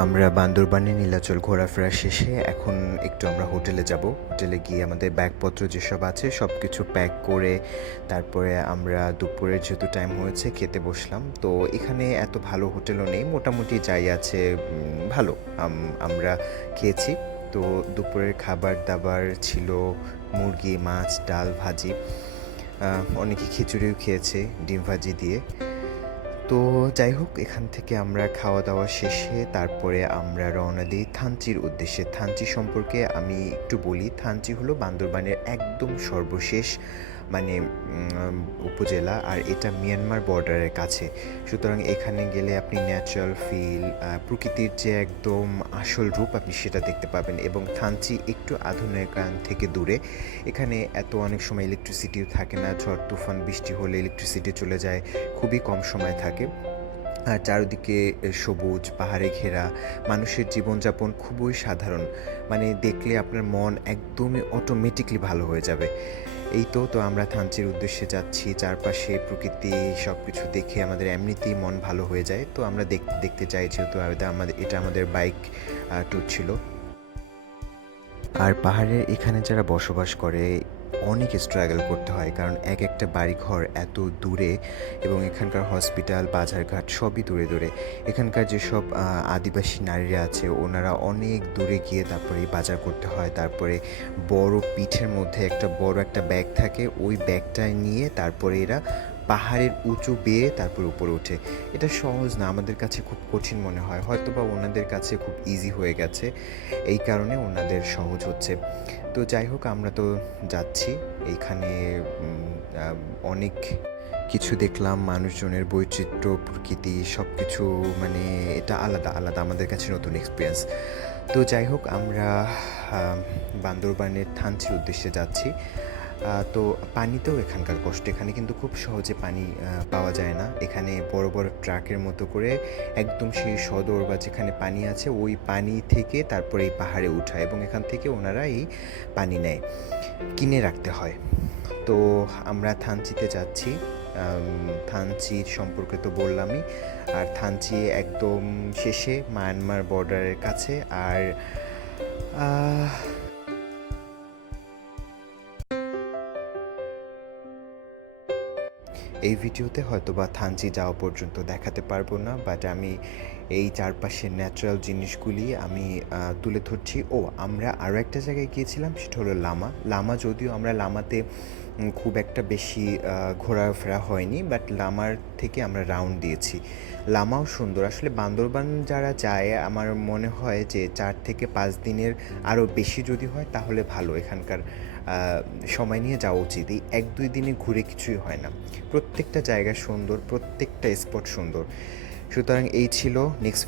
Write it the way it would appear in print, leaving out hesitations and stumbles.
আমরা বান্দরবানে নীলাচল ঘোরাফেরা শেষে এখন একটু আমরা হোটেলে যাব। হোটেলে গিয়ে আমাদের ব্যাগপত্র যেসব আছে সব কিছু প্যাক করে তারপরে আমরা দুপুরের যেহেতু টাইম হয়েছে খেতে বসলাম। তো এখানে এত ভালো হোটেলও নেই, মোটামুটি যাই আছে ভালো। আমরা খেয়েছি। তো দুপুরের খাবার দাবার ছিল মুরগি, মাছ, ডাল, ভাজি। অনেকে খিচুড়িও খেয়েছে ডিম ভাজি দিয়ে। তো যাই হোক, এখান থেকে আমরা খাওয়া দাওয়া শেষে তারপরে আমরা রওনা দিই থানচির উদ্দেশ্যে। থানচি সম্পর্কে আমি একটু বলি। থানচি হলো বান্দরবানের একদম সর্বশেষ মানে উপজেলা, আর এটা মিয়ানমার বর্ডারের কাছে। সুতরাং এখানে গেলে আপনি ন্যাচারাল ফিল, প্রকৃতির যে একদম আসল রূপ আপনি সেটা দেখতে পাবেন। এবং থানচি একটু আধুনিকায়ন থেকে দূরে। এখানে এত অনেক সময় ইলেকট্রিসিটিও থাকে না, ঝড় তুফান বৃষ্টি হলে ইলেকট্রিসিটি চলে যায়, খুবই কম সময় থাকে। আর চারিদিকে সবুজ পাহাড়ে ঘেরা, মানুষের জীবনযাপন খুবই সাধারণ। মানে দেখলে আপনার মন একদমই অটোমেটিকলি ভালো হয়ে যাবে। এই তো আমরা থানচির উদ্দেশ্যে যাচ্ছি। চারপাশে প্রকৃতি সব কিছু দেখে আমাদের এমনিতেই মন ভালো হয়ে যায়। তো আমরা দেখতে চাই, যেহেতু এটা আমাদের বাইক ট্যুর ছিল। আর পাহাড়ের এখানে যারা বসবাস করে অনেক স্ট্রাগল করতে হয়, কারণ এক একটা বাড়িঘর এত দূরে এবং এখানকার হসপিটাল বাজারঘাট সবই দূরে দূরে। এখানকার যেসব আদিবাসী নারীরা আছে ওনারা অনেক দূরে গিয়ে তারপরে বাজার করতে হয়। তারপরে বড় পিঠের মধ্যে বড় একটা ব্যাগ থাকে, ওই ব্যাগটায় নিয়ে তারপরে এরা পাহাড়ের উঁচু বেয়ে তারপর উপরে ওঠে। এটা সহজ না, আমাদের কাছে খুব কঠিন মনে হয়, হয়তো বা ওনাদের কাছে খুব ইজি হয়ে গেছে, এই কারণে ওনাদের সহজ হচ্ছে। তো যাই হোক, আমরা তো যাচ্ছি। এইখানে অনেক কিছু দেখলাম, মানুষজনের বৈচিত্র্য, প্রকৃতি সব কিছু, মানে এটা আলাদা আলাদা, আমাদের কাছে নতুন এক্সপিরিয়েন্স। তো যাই হোক, আমরা বান্দরবানের থানচির উদ্দেশ্যে যাচ্ছি। তো পানিতেও এখানকার কষ্ট, এখানে কিন্তু খুব সহজে পানি পাওয়া যায় না। এখানে বড় বড় ট্রাকের মতো করে একদম সেই সদর বা যেখানে পানি আছে ওই পানি থেকে তারপরে এই পাহাড়ে উঠায় এবং এখান থেকে ওনারা এই পানি নেয়, কিনে রাখতে হয়। তো আমরা থানচিতে যাচ্ছি। থানচির সম্পর্কে তো বললামই। আর থানচি একদম শেষে মায়ানমার বর্ডারের কাছে। আর এই ভিডিওতে হয়তো বা থানচি যাওয়া পর্যন্ত দেখাতে পারবো না, বাট আমি এই চারপাশের ন্যাচারাল জিনিসগুলি আমি তুলে ধরছি। আমরা আরও একটা জায়গায় গিয়েছিলাম, সেটা হলো লামা। লামা যদিও আমরা লামাতে খুব একটা বেশি ঘোরাফেরা হয়নি, বাট লামার থেকে আমরা রাউন্ড দিয়েছি। লামাও সুন্দর। আসলে বান্দরবান যারা যায় আমার মনে হয় যে 4 থেকে 5 দিনের আরও বেশি যদি হয় তাহলে ভালো। এখানকার সময় নিয়ে যাওয়া উচিত। এই 1-2 দিনে ঘুরে কিছুই হয় না। প্রত্যেকটা জায়গা সুন্দর, প্রত্যেকটা স্পট সুন্দর। সুতরাং এই ছিল। নেক্সট